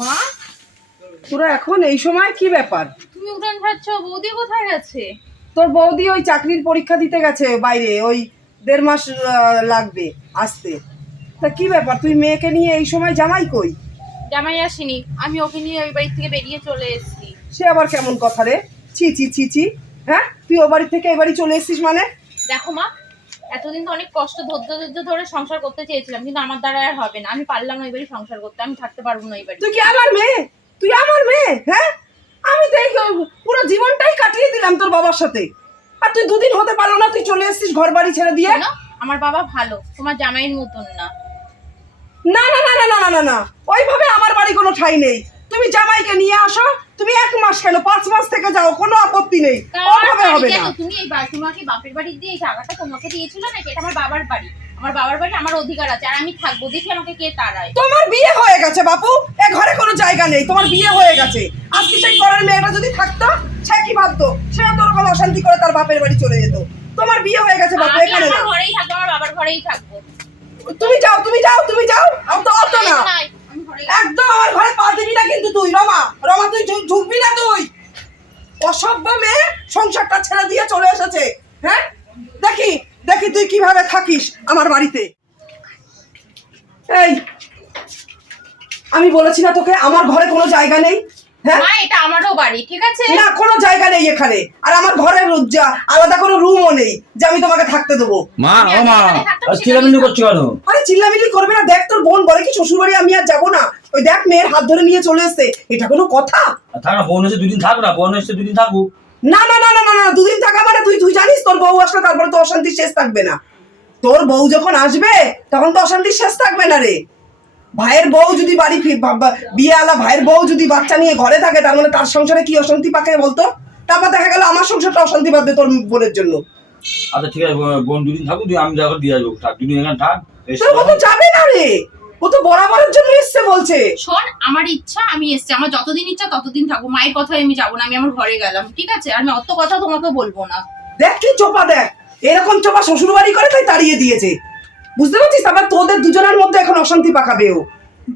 মা? তোরা এখন এই সময় কি ব্যাপার? তুমি উঠান খাচ্ছ বৌদি কোথায় গেছে? তোর বৌদি ওই চাকরির পরীক্ষা দিতে গেছে বাইরে ওই দেড় মাস লাগবে আসতে। তা কি ব্যাপার? তুই মেয়েকে নিয়ে এই সময় জামাই কই? জামাই আসেনি আমি ওকে নিয়ে ওই বাড়ি থেকে বেরিয়ে চলে এসেছি। সে আবার কেমন কথা রে? ছি ছি ছি ছি। হ্যাঁ? তুই ও বাড়ি থেকে এই বাড়ি চলে এসেছিস মানে? দেখো মা এতদিন তো অনেক কষ্ট ধৈর্য ধৈর্য ধরে সংসার করতে চেয়েছিলাম কিন্তু আমার দ্বারা আর হবে না। আমি পারলাম না বাড়ি সংসার করতে আমি থাকতে পারব না বাড়ি। তুই কি আমার মেয়ে? তুই আমার মেয়ে হ্যাঁ? আমি তো এই পুরো জীবনটাই কাটিয়ে দিলাম তোর বাবার সাথে। আর তুই দুদিন হতে পারল না তুই চলে এসেছিস ঘর বাড়ি ছেড়ে দিয়ে। আমার বাবা ভালো তোমার জামাইয়ের মতন না না না না না না না না। ওইভাবে আমার বাড়ি কোনো ঠাই নেই। তুমি জামাইকে নিয়ে আসো তুমি এক মাস কেন? পাঁচ মাস থেকে যাও কোনো আপত্তি নেই। বাড়ি হবে না। তুমি এই বাড়ি তোমাকে বাপের বাড়ি দিয়ে এই জায়গাটা তোমাকে দিয়েছিল নাকি? এটা আমার বাবার বাড়ি। আমার বাবার বাড়ি আমার অধিকার আছে আর আমি থাকব। দেখি আমাকে কে তাড়ায় তোমার বিয়ে হয়ে গেছে বাপু। এ ঘরে কোনো জায়গা নেই। তোমার বিয়ে হয়ে গেছে। আজকে সেই পরের মেয়েটা যদি থাকতো সে কি ভাবতো? সেও তোর কোনো অশান্তি করে তার বাপের বাড়ি চলে যেত। তোমার বিয়ে হয়ে গেছে বাপু এখানে না ঘরেই থাকব আমার বাবার ঘরেই থাকব। তুমি যাও তুমি যাও তুমি যাও। অত অত না। আমি একদম আমার ঘরে পা দিবি না কিন্তু তুই, রমা। রমা, তুই ঝুঁকবি না তুই। অসভ্য মেয়ে সংসারটা ছেড়ে দিয়ে চলে এসেছে হ্যাঁ? দেখি দেখি তুই কীভাবে থাকিস আমার বাড়িতে। এই, আমি বলেছি না তোকে, আমার ঘরে কোনো জায়গা নেই। মা এটা আমারও বাড়ি ঠিক আছে? না কোনো জায়গা নেই এখানে। আর আমার ঘরের যা- আলাদা কোনো রুমও নেই যে আমি তোমাকে থাকতে দেবো। মা ও মা চিলামিলি আমি করছ কেন? আরে চিল্লামিল্লি করবে না দেখ তোর বোন বলে কি শ্বশুর বাড়ি আমি আর যাব না। ওই দেখ মেয়ের হাত ধরে নিয়ে চলে এসছে। এটা কোনো কথা? থাক না বোন এসে দুদিন থাক না বোন এসে দুদিন থাকুক। না না না না না না দুদিন থাকা মানে তুই তুই জানিস তোর বউ আসলে তারপরে তো অশান্তি শেষ থাকবে না। তোর বউ যখন আসবে তখন তো অশান্তি শেষ থাকবে না রে। ভাইয়ের বউ যদি বাড়ি বিয়ে আলা ভাইয়ের বউ যদি বাচ্চা নিয়ে ঘরে থাকে তার মানে তার সংসারে কি অশান্তি পাকে বলতো? তারপর দেখা গেল আমার সংসারটা অশান্তি পাবে তোর বোনের জন্য। আচ্ছা ঠিক আছে বোন দুদিন থাকুক তুই আমি দেখো দিয়ে আসব। থাক দুদিন এখানে থাক ও তো যাবে না রে? ও তো বরাবরের জন্য এসছে বলছে। শোন আমার ইচ্ছা আমি এসছি। আমার যতদিন ইচ্ছা ততদিন থাকব মায়ের কথায় আমি যাব না আমি আমার ঘরে গেলাম ঠিক আছে? আমি অত কথা তোমাকে বলব না। দেখ কি চোপা দেখ। এরকম চোপা শ্বশুর বাড়ি করে তাই তাড়িয়ে দিয়েছে। বুঝতে পারছিস? আবার তোদের দুজনের মধ্যে এখন অশান্তি পাকাবে ও।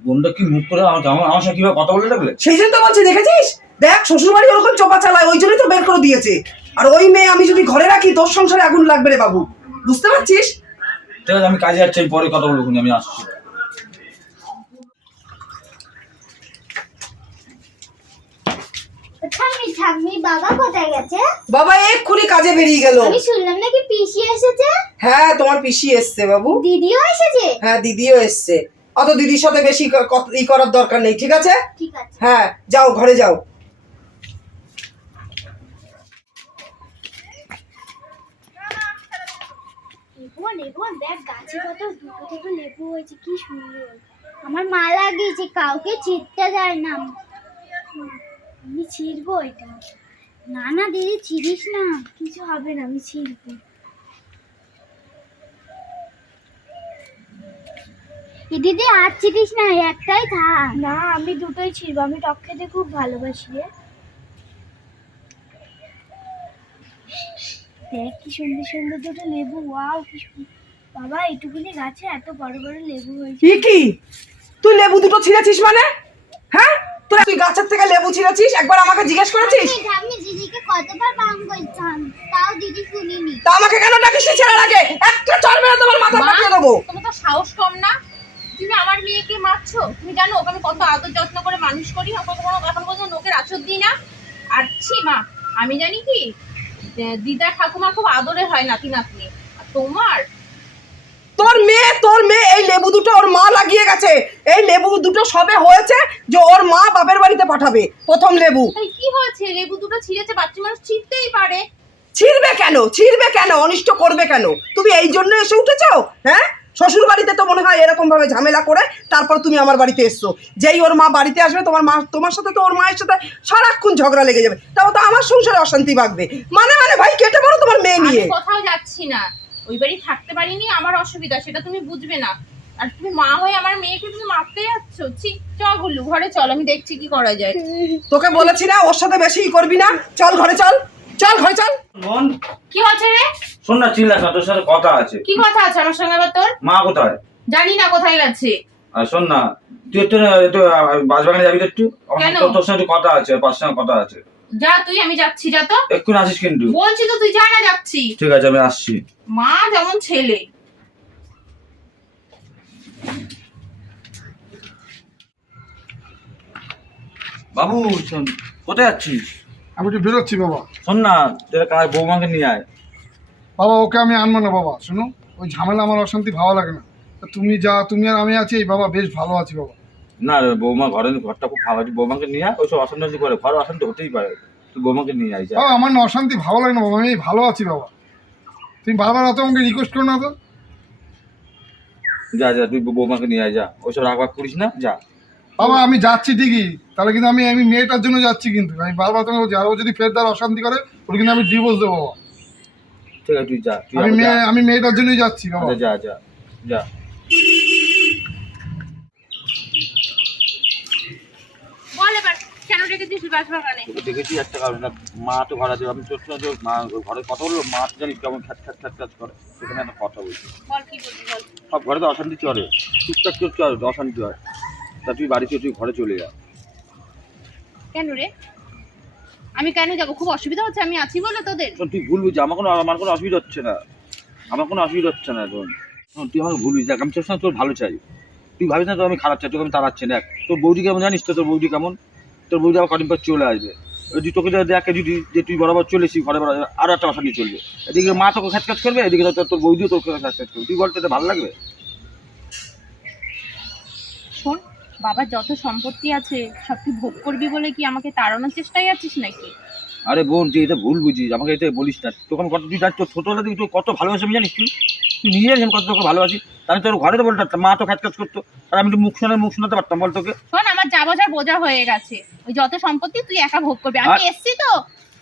বোনটা কি মুখ করে আমার আমার সাথে কীভাবে কথা বলে লাগলে সেই জন্য তো বলছি দেখেছিস? দেখ শ্বশুরবাড়ি ওরকম চোপা চালায় ওই জন্যই তো বের করে দিয়েছে। আর ওই মেয়ে আমি যদি ঘরে রাখি তোর সংসারে আগুন লাগবে রে বাবু। বুঝতে পারছিস? ঠিক আছে আমি কাজে যাচ্ছি পরে কথা বলব আমি আসছি। ঠাম্মি ঠাম্মি বাবা কোথায় গেছে? বাবা এক্ষুনি কাজে বেরিয়ে গেল। আমি শুনলাম নাকি পিসি এসেছে? হ্যাঁ তোমার পিসি এসছে বাবু। দিদিও এসেছে? হ্যাঁ দিদিও এসছে। অত দিদির সাথে বেশি ই করার দরকার নেই ঠিক আছে? ঠিক আছে। হ্যাঁ যাও ঘরে যাও। লেবু লেবু দেখ গাছে কত দুটো দুটো লেবু হয়েছে কি সুন্দর। আমার মা লাগিয়েছে কাউকে ছিঁড়তে দেয় না। আমি ছিঁড়বো এটা। না না দিদি ছিঁড়িস না। কিছু হবে না আমি ছিঁড়বো। দিদি আর ছিটিস না একটাই থাক। না আমি দুটোই ছিড়বো আমি টক খেতে খুব ভালোবাসি রে। দেখ কি সুন্দর সুন্দর দুটো লেবু ওয়াও কি বাবা এইটুকুনি গাছে এত বড় বড় লেবু হয়েছে। কি কি? তুই লেবু দুটো ছিঁড়েছিস মানে? হ্যাঁ? তুই তুই গাছের থেকে লেবু ছিঁড়েছিস? একবার আমাকে জিজ্ঞেস করেছিস? আমি দিদিকে কতবার বাম করতাম তাও দিদি শুনিনি। তা আমাকে কেন ডাকিস ছেড়ে আগে? একটা চড় মেরে তোমার মাথা ফাটিয়ে দেবো। তোমার তো সাহস কম না। তুমি আমার মেয়েকে মারছো। তুমি জানো ওকে আমি কত আদর যত্ন করে মানুষ করি। ওকে কোনো এখন পর্যন্ত নোকের আচর দিই না। আর ছি মা আমি জানি কি দিদা ঠাকুমা খুব আদরে হয় নাতি নাতনি আর তোমার তোর মেয়ে তোর মেয়ে এই লেবু দুটো ওর মা লাগিয়ে গেছে। এই লেবু দুটো সবে হয়েছে যে ওর মা বাপের বাড়িতে পাঠাবে প্রথম লেবু। কি হয়েছে? লেবু দুটো ছিঁড়েছে বাচ্চা মানুষ ছিঁড়তেই পারে। ছিঁড়বে কেন? ছিঁড়বে কেন? অনিষ্ট করবে কেন? তুমি এই জন্য এসে উঠেছো? হ্যাঁ? শ্বশুর বাড়িতে তো মনে হয় এরকম ভাবে ঝামেলা করে তারপর তুমি আমার বাড়িতে এসছো। যেই ওর মা বাড়িতে আসবে তোমার মা তোমার সাথে তো ওর মায়ের সাথে সারাক্ষণ ঝগড়া লেগে যাবে। তাও তো আমার সংসারে অশান্তি পাকবে মানে মানে ভাই কেটে পড়ো তোমার মেয়ে নিয়ে। কোথাও যাচ্ছি না। ওই বাড়ি থাকতে পারিনি আমার অসুবিধা সেটা তুমি বুঝবে না। আর তুমি মা হয়ে আমার মেয়েকে তুমি মারতে যাচ্ছ? ছি চ গুল্লু ঘরে চল আমি দেখছি কি করা যায়। তোকে বলেছি না ওর সাথে বেশি করবি না। চল ঘরে চল চল ঘরে চল। বোন কি হচ্ছে রে? শোন না চিল্লাস না তোর সাথে কথা আছে। কি কথা আছে আমার সঙ্গে আবার তোর? মা কোথায়? জানি না কোথায় গেছে। আর শোন না তুই একটু না, একটু বাসবাগানে যাবি তো একটু? কেন? তোর- একটু কথা আছে পাঁচ সঙ্গে কথা আছে। যা তুই আমি যাচ্ছি যা তো। এক্ষুনি আসিস কিন্তু। বলছি তো তুই যা না যাচ্ছি। ঠিক আছে আমি আসছি। মা যেমন ছেলে। বাবু শোন কোথায় যাচ্ছিস? আমি একটু বেরোচ্ছি বাবা। শোন না তোর কাজ বৌমাকে নিয়ে আয়। বাবা ওকে আমি আনব না বাবা। শুনো ওই ঝামেলা আমার অশান্তি ভালো লাগে না। তা তুমি যা তুমি আর আমি আছি বাবা বেশ ভালো আছি বাবা। না রে, বৌমা ঘরে ঘরটা খুব ভালো আছে। বৌমাকে নিয়ে আয় ওইসব অশান্তি করে। ঘরে অশান্তি হতেই পারে। তুই বৌমাকে নিয়ে আয় যা। বাবা আমার না অশান্তি ভালো লাগে না বাবা। আমি ভালো আছি বাবা। তুমি বারবার অত আমাকে রিকোয়েস্ট করো না তো। যা যা তুই বৌমাকে নিয়ে আয় যা। ওইসব রাগবাগ রাগ করিস না যা। বাবা আমি যাচ্ছি ঠিকই তাহলে কিন্তু আমি আমি মেয়েটার জন্য যাচ্ছি কিন্তু। আমি বারবার তোমাকে বলছি আর ও যদি ফের দ্বারা অশান্তি করে ওর কিন্তু আমি ডিভোর্স দেবো বাবা। ঠিক আছে তুই যা আমি মেয়ে আমি মেয়েটার জন্যই যাচ্ছি বাবা। আচ্ছা, যা যা যা বল এবার কেন রেখেছিস তোকে দেখেছি একটা কারণ মা তো ঘরে আছে। আমি তোর সঙ্গে মা ঘরে কথা বলল মা তো জানি কেমন খ্যাট খ্যাট খ্যাট খ্যাট করে। সেখানে একটা কথা বলছি। বল কি বলবি বল। সব ঘরে তো অশান্তি চলে। টুকটাক তোর চল অশান্তি হয়। তা তুই বাড়িতে তুই ঘরে চলে যা। কেন রে? আমি কেন যাব? খুব অসুবিধা হচ্ছে আমি আছি বলে তোদের? তুই ভুল বুঝছি আমার কোনো আমার কোনো অসুবিধা হচ্ছে না। আমার কোনো অসুবিধা হচ্ছে না এখন। তুই আমাকে ভুল বুঝছিস দেখ আমি তোর সঙ্গে তোর ভালো চাই। তুই ভাবিস না তোর আমি খারাপ চাই তোকে আমি তাড়াচ্ছি না দেখ। তোর বৌদি কেমন জানিস তো? তোর বৌদি কেমন? তোর বৌদি আবার কদিন পর চলে আসবে। যদি তোকে দেখে যদি যে তুই বরাবর চলেছি ঘরে বরাবর আরও একটা অশান্তি চলবে। এদিকে মা তোকে খ্যাচ খ্যাচ করবে এদিকে তোর তোর বৌদিও তোকে খ্যাচ খ্যাচ করবে। তুই বলতে ভালো লাগবে? শোন বাবার যত সম্পত্তি আছে সব কি ভোগ করবি বলে কি আমাকে তাড়ানোর চেষ্টায় আছিস নাকি? আরে বোন তুই এটা ভুল বুঝিস। আমাকে এটা বলিস না। আমি কত তুই জানিস তোর ছোটোবেলা তুই কত ভালোবাসি আমি জানিস তুই? তুই নিজে জানিস আমি কত তোকে ভালোবাসি? তাহলে তোর ঘরে তো বলতে পারতাম মা তো খ্যাচ খ্যাচ করতো। আর আমি তো মুখ শোনার মুখ শোনাতে পারতাম বল তোকে। শোন আমার যা বোঝার বোঝা হয়ে গেছে। ওই যত সম্পত্তি তুই একা ভোগ করবি। আমি এসছি তো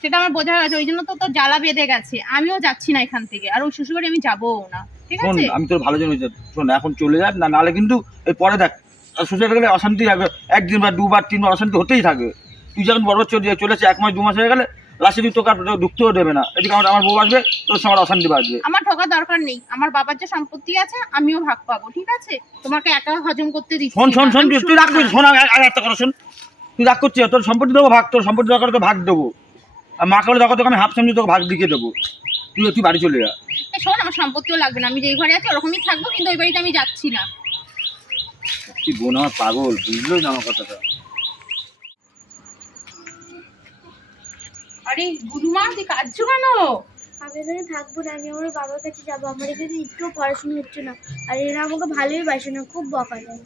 সেটা আমার বোঝা হয়ে গেছে। ওই জন্য তো তোর জ্বালা বেঁধে গেছে। আমিও যাচ্ছি না এখান থেকে। আর ওই শ্বশুরবাড়ি আমি যাব না। ঠিক শোন আছে? আমি তোর ভালো জন্য। শোন এখন চলে যা না নাহলে কিন্তু এই পরে দেখ সোসাইটি গেলে অশান্তি থাকবে। একদিন বা দুবার তিনবার অশান্তি হতেই থাকবে। তুই যখন বড় চলে চলেছে এক মাস দু মাস হয়ে গেলে তুই তোকে ঢুকতেও দেবে না। এদিকে আমার আমার বউ আসবে তোর সঙ্গে অশান্তি বাজবে। আমার ঠকার দরকার নেই। আমার বাবার যে সম্পত্তি আছে আমিও ভাগ পাবো ঠিক আছে? তোমাকে একা হজম করতে দিচ্ছি শোন শোন। শোন তুই- রাগ করছিস শোন আগে একটা কথা শোন। তুই রাগ করছিস তোর সম্পত্তি দেবো ভাগ তোর সম্পত্তি দরকার তো ভাগ দেবো। আর মাকে বলে দরকার তোকে আমি হাফ সামনে তোকে ভাগ দিকে দেবো। তুই তুই বাড়ি চলে যা। শোন আমার সম্পত্তিও লাগবে না। আমি যেই ঘরে আছি ওরকমই থাকব কিন্তু ওই বাড়িতে আমি যাচ্ছি না। তুই বোন আমার পাগল বুঝলোই না আমার কথাটা। আরে গুরুমা তুই কাঁদছো কেন? আমি এখানে থাকব না আমি আমার বাবার কাছে যাব। আমার এখানে একটু পড়াশোনা হচ্ছে না। আর এরা আমাকে ভালোই বাসে না খুব বকা দেয়।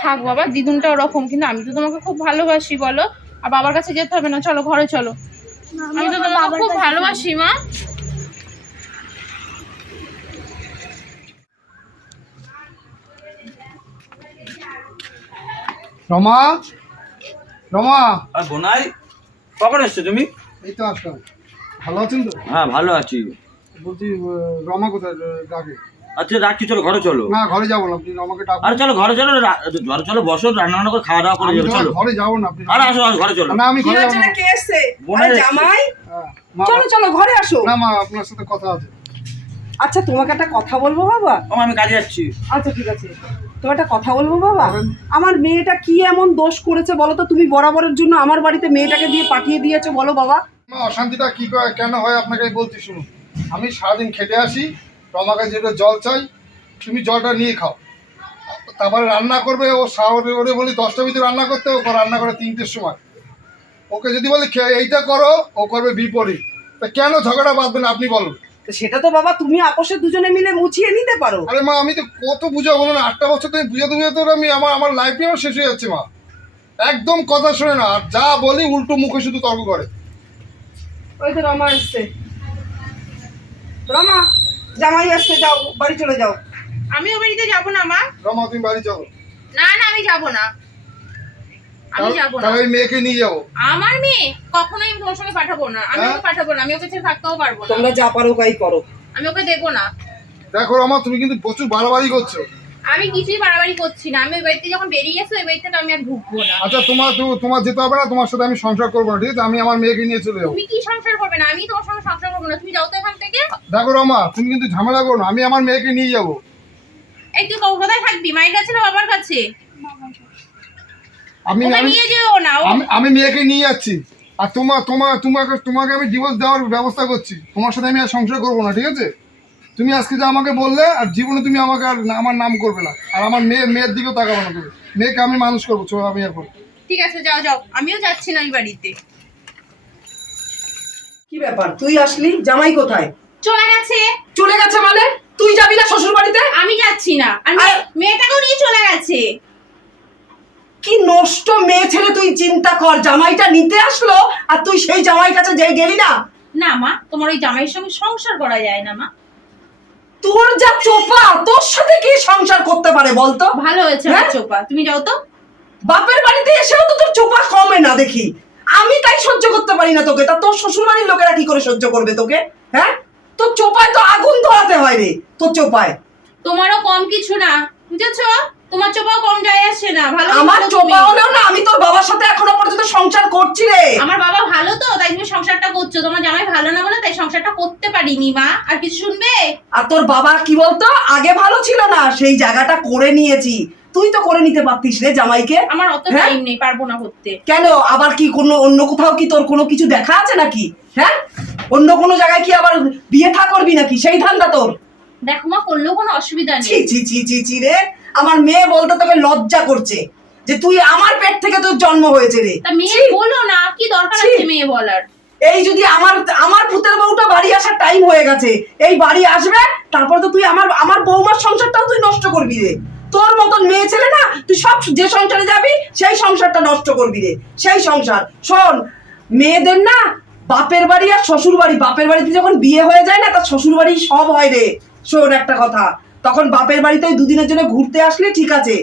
থাক বাবা দিদুনটা ওরকম কিন্তু আমি তো তোমাকে খুব ভালোবাসি বলো। আর বাবার কাছে যেতে হবে না চলো ঘরে চলো। আমি তো তোমাকে খুব ভালোবাসি মা। রমা? রমা? আর বোনাই? কখন এসছো তুমি? এই তো আসলাম ভালো আছেন তো? হ্যাঁ ভালো আছি। বলছি রমা কোথায় ডাকে? আচ্ছা রাখছি চলো ঘরে চলো। না ঘরে যাব না আপনি রমাকে ডাকুন। আরে চলো ঘরে চলো ঘরে চলো বসো রান্না বান্না করে খাওয়া দাওয়া করে যাবে চলো। ঘরে যাব না আপনি আরে আসো আসো, ঘরে চলো। না আমি ঘরে যাব না। কে বোনের আরে জামাই। হ্যাঁ, মা চলো চলো ঘরে আসো। না মা আপনার সাথে কথা আছে। আচ্ছা তোমাকে একটা কথা বলব বাবা? ও, আমি কাজে যাচ্ছি। আচ্ছা ঠিক আছে। তোমার একটা কথা বলব বাবা? আমার মেয়েটা কি এমন দোষ করেছে বলো তো? তুমি বরাবরের জন্য আমার বাড়িতে মেয়েটাকে দিয়ে পাঠিয়ে দিয়েছ বলো বাবা। মা, অশান্তিটা কি কেন হয় আপনাকে বলছি শুনুন। আমি সারাদিন খেটে আসি রমাকে যেটা জল চাই, তুমি জলটা নিয়ে খাও। তারপরে রান্না করবে, ও সাহরে ওরে বলি দশটা ভিতরে রান্না করতে, ও রান্না করে তিনটের সময়। ওকে যদি বলি, "খে- এইটা করো, ও করবে বিপরীত। তা কেন ঝগড়া বাঁধবেন আপনি বলুন। তো সেটা তো বাবা তুমি আপোষে দুজনে মিলে মুছিয়ে নিতে পারো। আরে মা আমি তো কত বুঝাবো না আটটা বছর থেকে বুঝাতে বুঝাতে আমি আমার আমার লাইফে আমার শেষ হয়ে যাচ্ছে মা। একদম কথা শোনে না আর যা বলি উল্টো মুখে শুধু তর্ক করে। ওই তো রমা এসছে। রমা জামাই আসছে যাও বাড়ি চলে যাও। আমি ওই বাড়িতে যাব না মা। রমা তুমি বাড়ি চলো না না আমি যাব না। আমি যাব না। তাহলে মেয়েকে নিয়ে যাব। আমার মেয়ে কখনোই আমি তোমার সঙ্গে পাঠাবো না। আমি হ্যাঁ? ওকে পাঠাবো না। আমি ওকে ছেড়ে থাকতেও পারব না। তোমরা যা পারো তাই করো। আমি ওকে দেবো না। দেখো রমা তুমি কিন্তু প্রচুর বাড়াবাড়ি করছ। আমি কিছুই বাড়াবাড়ি করছি না। আমি ওই বাড়িতে যখন বেরিয়ে এসো ওই বাড়িতে আমি আর ঢুকবো না। আচ্ছা তোমার তোমার যেতে হবে না তোমার সাথে আমি সংসার করব না ঠিক আছে? আমি আমার মেয়েকে নিয়ে চলে যাব। তুমি কি সংসার করবে না? আমি তোমার সঙ্গে সংসার করব না। তুমি যাও তো এখান থেকে। দেখো রমা তুমি কিন্তু ঝামেলা করো না। আমি আমার মেয়েকে নিয়ে যাব। এই তুই কোথায় থাকবি? মায়ের কাছে না বাবার কাছে? আমি আমি নিয়ে যেও না আমি আমি মেয়েকে নিয়ে যাচ্ছি। আর তোমার তোমার তোমাকে তোমাকে আমি ডিভোর্স দেওয়ার ব্যবস্থা করছি। তোমার সাথে আমি আর সংসার করব না ঠিক আছে? তুমি আজকে যে আমাকে বললে আর জীবনে তুমি আমাকে আর আমার নাম করবে না। আর আমার মেয়ে মেয়ের দিকেও তাকাবো না তুমি। মেয়েকে আমি মানুষ করব চলো আমি এখন। ঠিক আছে যাও যাও। আমিও যাচ্ছি না ওই বাড়িতে। কি ব্যাপার? তুই আসলি? জামাই কোথায়? চলে গেছে। চলে গেছে মানে? তুই যাবি না শ্বশুর বাড়িতে আমি যাচ্ছি না। আর মেয়ে- মেয়েটাকেও নিয়ে চলে গেছে। কি নষ্ট মেয়ে ছেলে তুই চিন্তা কর জামাইটা নিতে আসলো আর তুই সেই জামাই কাছে যে গেলি না? না মা তোমার ওই জামাইয়ের সঙ্গে সংসার করা যায় না মা। তোর যা চোপা তোর সাথে কি সংসার করতে পারে বলতো? ভালো হয়েছে হ্যাঁ? চোপা। তুমি যাও তো। বাপের বাড়িতে এসেও তো তোর চোপা কমে না দেখি। আমি তাই সহ্য করতে পারি না তোকে। তা তোর শ্বশুর বাড়ির লোকেরা কি করে সহ্য করবে তোকে? হ্যাঁ? তোর চোপায় তো আগুন ধরাতে হয় রে তোর চোপায়। তোমারও কম কিছু না বুঝেছ? তোমার চোপাও কম যায় আসে না ভালো আমার বলো তুমি। চোপা হলেও না আমি তোর বাবার সাথে এখনও পর্যন্ত সংসার করছি রে। আমার বাবা ভালো তো তাই তুমি সংসারটা করছ। তোমার জামাই ভালো না বলে তাই সংসারটা করতে পারিনি মা। আর কিছু শুনবে? আর তোর বাবা কি বলতো আগে ভালো ছিল না সেই জায়গাটা করে নিয়েছি। তুই তো করে নিতে পারতিস রে জামাইকে। আমার অত হ্যাঁ? টাইম নেই পারব না করতে। কেন আবার কি কোনো অন্য কোথাও কি তোর কোনো কিছু দেখা আছে নাকি? হ্যাঁ? অন্য কোনো জায়গায় কি আবার বিয়ে থা করবি নাকি? সেই ধান্দা তোর। দেখো মা করলেও কোনো অসুবিধা নেই। ছি ছি ছি ছি রে। আমার মেয়ে বলতে তোকে লজ্জা করছে যে তুই আমার পেট থেকে তোর জন্ম হয়েছে রে। তা মেয়ে বলো না কি দরকার আছে মেয়ে বলার? এই যদি আমার আমার পুতের বউটা বাড়ি আসার টাইম হয়ে গেছে এই বাড়ি আসবে তারপর তো তুই আমার আমার বৌমার সংসারটাও তুই নষ্ট করবি রে। তোর মতন মেয়ে ছেলে না তুই সব যে সংসারে যাবি সেই সংসারটা নষ্ট করবি রে। সেই সংসার শোন মেয়েদের না বাপের বাড়ি আর শ্বশুর বাড়ি বাপের বাড়িতে যখন বিয়ে হয়ে যায় না তার শ্বশুর বাড়ি সব হয় রে। শোন একটা কথা তখন বাপের বাড়িতে ওই দুদিনের জন্য ঘুরতে আসলে ঠিক আছে।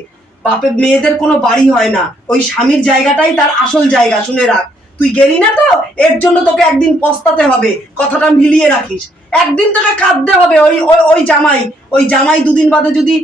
বাপের মেয়েদের কোনো বাড়ি হয় না। ওই স্বামীর জায়গাটাই তার আসল জায়গা, শুনে রাখ। তুই গেলি না তো? এর জন্য তোকে একদিন পস্তাতে হবে। কথাটা মিলিয়ে রাখিস। একদিন তোকে কাঁদতে হবে। ওই ওই জামাই ওই জামাই দুদিন বাদে যদি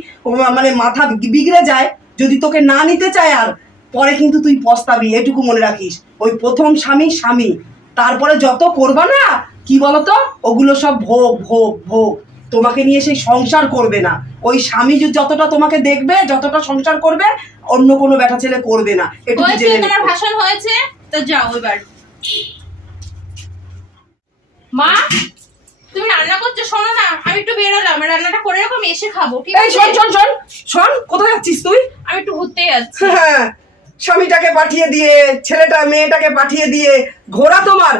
মানে মাথা বিগড়ে যায়, যদি তোকে না নিতে চায় আর, পরে কিন্তু তুই পস্তাবি, এটুকু মনে রাখিস। ওই প্রথম স্বামী স্বামী। তারপরে যত করবা না, কি বলতো? ওগুলো সব ভোগ ভোগ ভোগ। তোমাকে নিয়ে সেই সংসার করবে না। ওই স্বামী যতটা তোমাকে দেখবে যতটা সংসার করবে অন্য কোনো বেটা ছেলে করবে না। এটুকু জেনে তোমার ভাষণ হয়েছে তো যাও এবার। মা তুমি রান্না করছ? শোনো না আমি একটু বেরোলাম রান্নাটা করে রাখো আমি এসে খাব ঠিক আছে? শোন শোন শোন শোন কোথায় যাচ্ছিস তুই? আমি একটু ঘুরতে যাচ্ছি। হ্যাঁ স্বামীটাকে পাঠিয়ে দিয়ে, ছেলেটা, মেয়েটাকে পাঠিয়ে দিয়ে ঘোরা তোমার।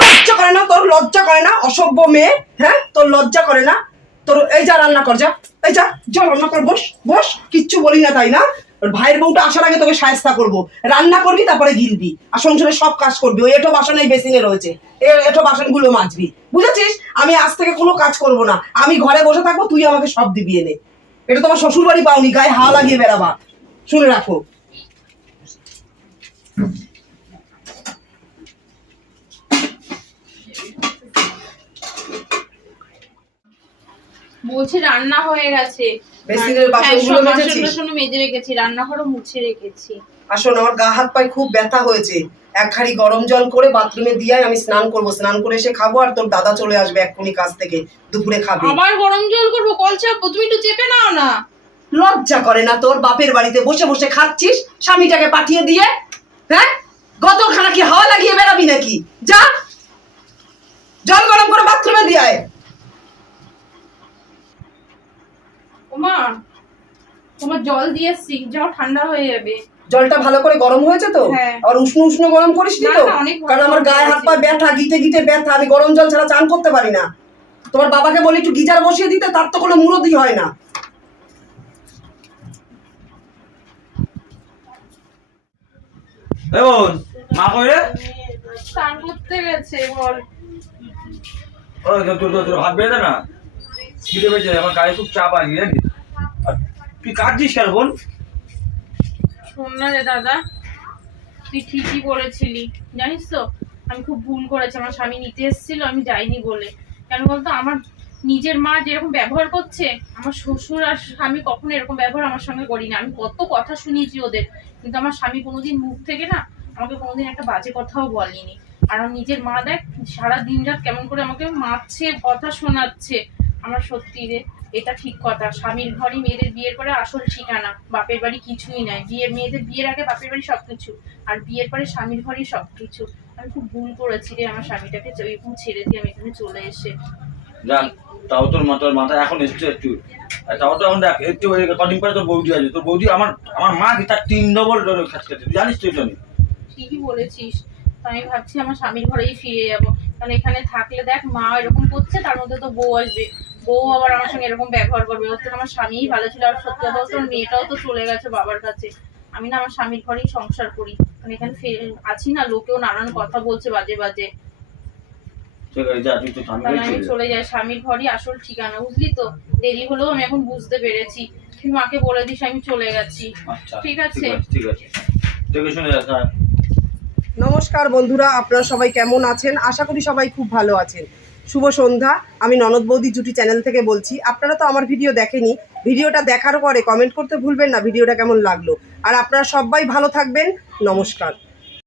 লজ্জা করে না তোর, লজ্জা করে না? অসভ্য মেয়ে হ্যাঁ? তোর লজ্জা করে না? তোর এই যা রান্না কর, যা। এই যা যা রান্না কর, বস বস। কিচ্ছু বলি না তাই না? ভাইয়ের বউটা আসার আগে তোকে সায়স্তা করব। রান্না করবি, তারপরে গিলবি। আর সংসারে সব কাজ করবি। ওই এটো বাসন এই বেসিনে রয়েছে। এটো বাসনগুলো মাজবি। বুঝেছিস? আমি আজ থেকে কোনো কাজ করব না। আমি ঘরে বসে থাকব, তুই আমাকে সব দিবি এনে। এটা তোমার শ্বশুর বাড়ি পাওনি, গায়ে হাওয়া লাগিয়ে বেড়াবা। শুনে রাখো। বলছি রান্না হয়ে গেছে। বেসিনের বাসনগুলো হ্যাঁ, মেজে রেখেছি রান্নাঘরও মুছে রেখেছি। আসুন আমার গা হাত পায়ে খুব ব্যথা হয়েছে। এক হাঁড়ি গরম জল করে বাথরুমে দিয়ে আমি স্নান করব। স্নান করে এসে খাব আর তোর দাদা চলে আসবে এক্ষুনি কাজ থেকে। দুপুরে খাবে। আবার গরম জল করব কল চাপবো তুমি একটু চেপে নাও না। লজ্জা করে না তোর বাপের বাড়িতে বসে বসে খাচ্ছিস? স্বামীটাকে পাঠিয়ে দিয়ে হ্যাঁ? গত খানা কি হাওয়া লাগিয়ে বেড়াবি নাকি? যা! জল গরম করে বাথরুমে দিয়ে আয় ওমা তোমার জল দিয়ে এসছি জল ঠান্ডা হয়ে যাবে। জলটা ভালো করে গরম হয়েছে তো? হ্যাঁ। আর উষ্ণ উষ্ণ গরম করিস না, তো? কারণ আমার গায়ে হাত পা ব্যথা গিটে গিটে ব্যথা আমি গরম জল ছাড়া চান করতে পারি না। তোমার বাবাকে বলি একটু গিজার বসিয়ে দিতে তার তো কোনো মুরদি হয় না। এমন মা কই রে? স্নান করতে গেছে বল। ও তোর তোর বেড়ে দে না। খিদে পেয়েছে আমার গায়ে খুব চাপ আছে জানিস তুই কাঁদছিস কেন বোন? শোন না রে দাদা, তুই ঠিকই বলেছিলি। জানিস তো, আমি খুব ভুল করেছি, আমার স্বামী নিতে এসেছিল, আমি যাইনি বলে। কেন বলতো, আমার নিজের মা যেরকম ব্যবহার করছে, আমার শ্বশুর আর স্বামী কখনো এরকম ব্যবহার আমার সঙ্গে করি না আমি কত কথা শুনিয়েছি ওদের, কিন্তু আমার স্বামী কোনোদিন মুখ থেকে না আমাকে কোনোদিন একটা বাজে কথাও বলেনি। আর আমার নিজের মা দেখ সারা দিন রাত কেমন করে আমাকে মারছে, কথা শোনাচ্ছে আমার সত্যি রে এটা ঠিক কথা। স্বামীর ঘরই মেয়েদের বিয়ের পরে আসল ঠিকানা বাপের বাড়ি কিছুই নাই। বিয়ে মেয়েদের বিয়ের আগে বাপের বাড়ি সবকিছু আর বিয়ের পরে স্বামীর ঘরই সবকিছু। আমি খুব ভুল করেছি রে আমার স্বামীটাকে এরকম ছেড়ে দিয়ে আমি এখানে চলে এসে। তাও তোর মা তোর মাথায় এখন এসছে একটু। তাও তো এখন দেখ একটু কদিন পরে তোর বৌদি আছে তোর বৌদি আমার আমার মা কি তার তিন ডবল খাচ্ছে তুই জানিস তো এটা নিয়ে? ঠিকই বলেছিস। আমি ভাবছি আমার স্বামীর ঘরেই ফিরে যাব। কারণ এখানে থাকলে দেখ মা এরকম করছে তার মধ্যে তো বউ আসবে। বউ আবার আমার সঙ্গে এরকম ব্যবহার করবে। ওর থেকে আমার স্বামীই ভালো ছিল আর সত্যি কথা বলতে মেয়েটাও তো চলে গেছে বাবার কাছে। আমি না আমার স্বামীর ঘরেই সংসার করি। কারণ এখানে আছি না লোকেও নানান কথা বলছে বাজে বাজে। স্বামী আমি চলে। যাই। স্বামীর ঘরই আসল ঠিকানা বুঝলি তো? দেরি হলেও আমি এখন বুঝতে পেরেছি। তুই মাকে বলে দিস আমি চলে গেছি আচ্ছা ঠিক আছে। ঠিক আছে। দেখে শুনে নমস্কার বন্ধুরা আপনারা সবাই কেমন আছেন? আশা করি সবাই খুব ভালো আছেন। শুভ সন্ধ্যা, আমি ননদ বৌদি জুটি চ্যানেল থেকে বলছি। আপনারা তো আমার ভিডিও দেখেনি ভিডিওটা দেখার পরে কমেন্ট করতে ভুলবেন না ভিডিওটা কেমন লাগল। আর আপনারা সবাই ভালো থাকবেন, নমস্কার।